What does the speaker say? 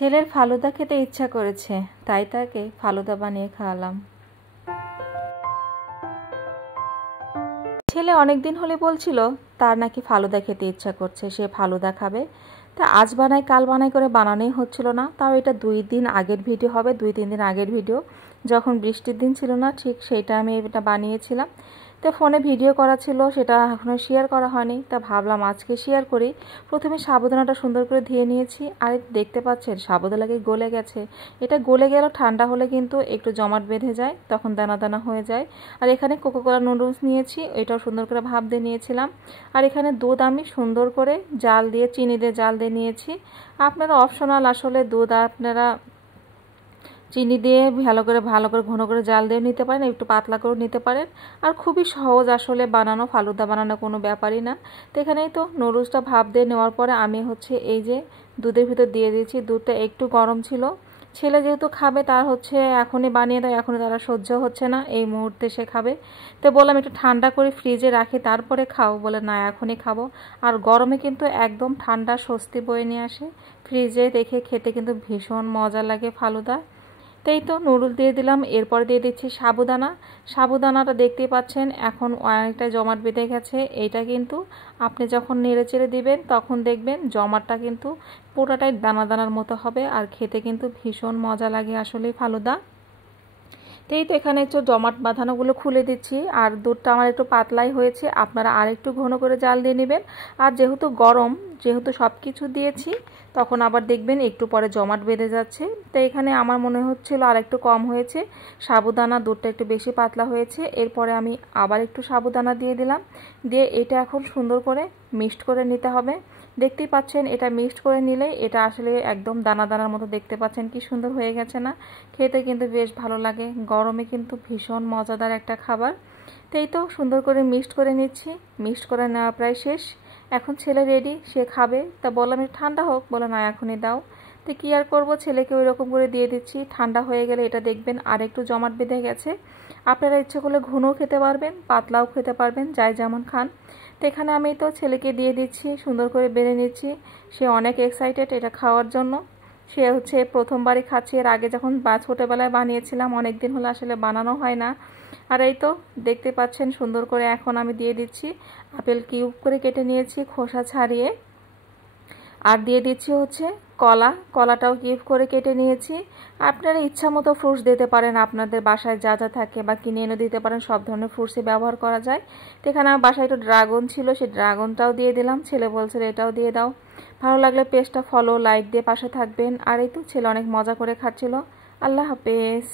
ছেলের ফালুদা খেতে ইচ্ছা করেছে, তাই তাকে ফালুদা বানিয়ে খাওয়ালাম। ছেলে অনেক দিন হলে বলছিল তার নাকি ফালুদা খেতে ইচ্ছা করছে, সে ফালুদা খাবে। তা আজ বানাই কাল বানাই করে বানানোই হচ্ছিল না। তাও এটা 2 দিন আগের ভিডিও হবে, 2-3 দিন আগের ভিডিও, যখন বৃষ্টির দিন ছিল না ঠিক সেইটা আমি এটা বানিয়েছিলাম। তো ফোনে ভিডিও করা ছিল, সেটা এখনও শেয়ার করা হয়নি, তা ভাবলাম আজকে শেয়ার করি। প্রথমে সাবুদানাটা সুন্দর করে ধুয়ে নিয়েছি, আর দেখতে পাচ্ছেন সাবুদানাকে গলে গেছে। এটা গলে গেল, ঠান্ডা হলে কিন্তু একটু জমাট বেঁধে যায়, তখন দানা দানা হয়ে যায়। আর এখানে কোকোকোলা নুডলস নিয়েছি, এটাও সুন্দর করে ভাপ দিয়ে নিয়েছিলাম। আর এখানে দুধ আমি সুন্দর করে জাল দিয়ে, চিনি দিয়ে জাল দিয়ে নিয়েছি। আপনারা অপশনাল, আসলে দুধ আপনারা চিনি দিয়ে ভালো করে ঘন করে জাল দিয়ে নিতে পারেন, একটু পাতলা করে নিতে পারেন। আর খুবই সহজ আসলে বানানো, ফালুদা বানানো কোনো ব্যাপারই না। তো এখানেই তো নুডলসটা ভাপ দিয়ে নেওয়ার পরে আমি এই যে দুধের ভিতর দিয়ে দিয়েছি। দুধটা একটু গরম ছিল, ছেলে যেহেতু খাবে তার এখনই বানিয়ে দাও, এখনই তারা সহ্য হচ্ছে না, এই মুহূর্তে সে খাবে। তো বললাম একটু ঠান্ডা করে ফ্রিজে রাখি তারপরে খাও, বলে না এখনই খাবো। আর গরমে কিন্তু একদম ঠান্ডা স্বস্তি বয়ে নিয়ে আসে, ফ্রিজে রেখে খেতে কিন্তু ভীষণ মজা লাগে ফালুদা। তাই তো নুডল দিয়ে দিলাম, এরপর দিয়ে দিচ্ছি সাবুদানা। সাবুদানাটা দেখতেই পাচ্ছেন এখন অনেকটা জমাট বেঁধে গেছে। এইটা কিন্তু আপনি যখন নেড়ে চেড়ে দিবেন তখন দেখবেন জমাটটা কিন্তু পুরোটাই দানা দানার মতো হবে, আর খেতে কিন্তু ভীষণ মজা লাগে আসলে ফালুদা। এই তো এখানে একটু জমাট বাঁধানোগুলো খুলে দিচ্ছি। আর দুধটা আমার একটু পাতলাই হয়েছে, আপনারা আর একটু ঘন করে জাল দিয়ে নেবেন। আর যেহেতু গরম, যেহেতু সব কিছু দিয়েছি, তখন আবার দেখবেন একটু পরে জমাট বেঁধে যাচ্ছে। তো এখানে আমার মনে হচ্ছিল আর একটু কম হয়েছে, সাবুদানা দুধটা একটু বেশি পাতলা হয়েছে। এরপরে আমি আবার একটু সাবুদানা দিয়ে দিলাম, দিয়ে এটা এখন সুন্দর করে মিক্সড করে নিতে হবে। দেখতেই পাচ্ছেন এটা মিক্সড করে নিলে এটা আসলে একদম দানা দানার মতো, দেখতে পাচ্ছেন কি সুন্দর হয়ে গেছে না? খেতে কিন্তু বেশ ভালো লাগে, গরমে কিন্তু ভীষণ মজাদার একটা খাবার। তো এই তো সুন্দর করে মিক্সড করে নিচ্ছি, মিক্সড করে নেওয়া প্রায় শেষ। এখন ছেলে রেডি, সে খাবে। তা বললাম ঠান্ডা হোক, বলে না এখনই দাও। তো কী আর করবো, ছেলেকে ওই রকম করে দিয়ে দিচ্ছি। ঠান্ডা হয়ে গেলে এটা দেখবেন আর একটু জমাট বেঁধে গেছে। আপনারা ইচ্ছে করলে ঘনও খেতে পারবেন, পাতলাও খেতে পারবেন, যাই যেমন খান। তো এখানে আমি তো ছেলেকে দিয়ে দিচ্ছি, সুন্দর করে বেড়ে নিচ্ছি। সে অনেক এক্সাইটেড এটা খাওয়ার জন্য। সে প্রথমবারই খাচ্ছে, এর আগে যখন ছোটোবেলায় বানিয়েছিলাম, অনেক দিন হলো আসলে বানানো হয় না। আর এই তো দেখতে পাচ্ছেন সুন্দর করে এখন আমি দিয়ে দিচ্ছি আপেল কিউব করে কেটে নিয়েছি খোসা ছাড়িয়ে। আর দিয়ে দিচ্ছি কলাটাও কিউব করে কেটে নিয়েছি। আপনারা ইচ্ছা মতো ফ্রুটস দিতে পারেন, আপনাদের বাসায় যা যা থাকে, বা কিনে এনে দিতে পারেন, সব ধরনের ফ্রুটসই ব্যবহার করা যায়। তো এখানে আমার বাসায় একটু ড্রাগন ছিল, সেই ড্রাগনটাও দিয়ে দিলাম। ছেলে বলছে এটাও দিয়ে দাও। ভালো লাগলে পেজটা ফলো লাইক দিয়ে পাশে থাকবেন। আর এই তো ছেলে অনেক মজা করে খাচ্ছিল। আল্লাহ হাফেজ।